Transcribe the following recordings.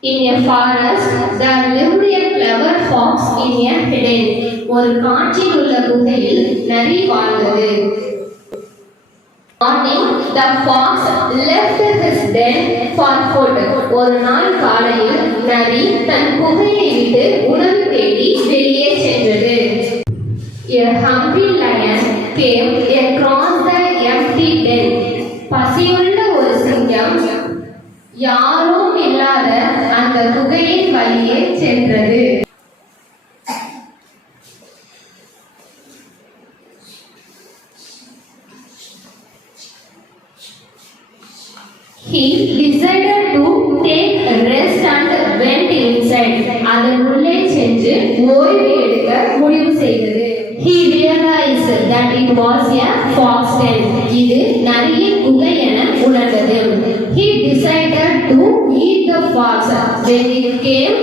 In a forest, there lived a clever fox in a hidden. ஒரு காட்டில் உள்ள குகையில் நரி வாழ்ந்தது. Morning, the fox left his den for food. ஒரு நாள் காலையில் நரி தன் குகையை விட்டு உணவு தேடி வெளியே சென்றது. A hungry lion came across the empty den. பசியுள்ள ஒரு சிங்கம் யாரும் இல்லாத அந்த குகையின் வழியே சென்றது. He decided to take a rest and went inside. அதன் உள்ளே சென்று ஓய்வு எடுக்க முடிவு செய்தது. He realized that it was a fox den. இது நரியின் குகை என உணர்ந்தது. He decided to eat the fox. When it came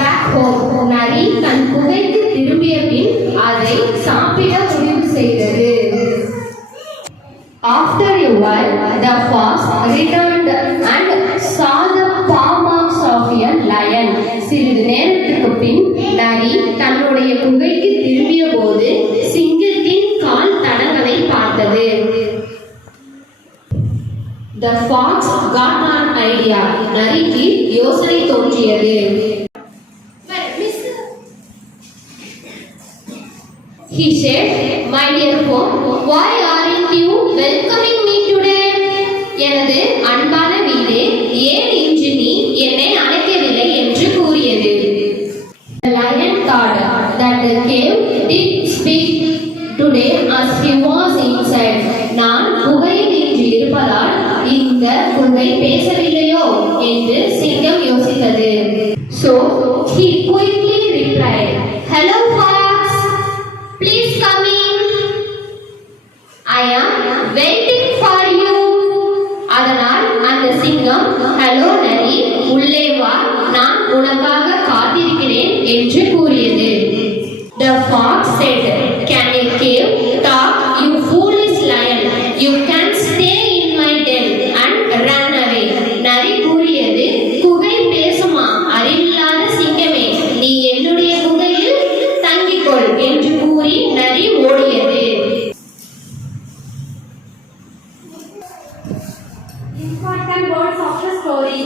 back home, நரி தன் குகைக்கு திரும்பிய பின் அதை சாப்பிட முடிவு செய்தது. After a while, the fox returned and saw the paw marks of a lion. சிறிது நேரத்திற்கு பின் நரி தன்னுடைய குகைக்கு திரும்பிய போது சிங்கத்தின் கால் தடங்களை பார்த்தது. The fox got an idea. நரிக்கு யோசனை தோன்றியது. He said, "My dear fox, why aren't you welcoming me today?" எனது அன்பான வீடே, ஏன் இன்று நீ என்னை அழைக்கவில்லை என்று கூறியது. The lion thought that the cave did speak today as he was inside. நான் குகையில் இன்று இருப்பதால் இந்த குகை பேசவில்லையோ என்று சிங்கம் யோசித்தது. So he quickly replied, "Hello fox, please come in. I am waiting for you." அதனால் அந்த சிங்கம், "ஹலோ நரி, உள்ளே வா, நான் உனக்காக காத்திருக்கிறேன்" என்று கூறியது. The fox said, "Can a cave talk, you foolish lion? You can stay in my den and run away." நரி கூறியது, "குகை பேசுமா, அறிவில்லாத சிங்கமே, நீ என்னுடைய குகையில் தங்கிக்கொள்" என்று கூறி நரி ஓடியது. Important words of the story.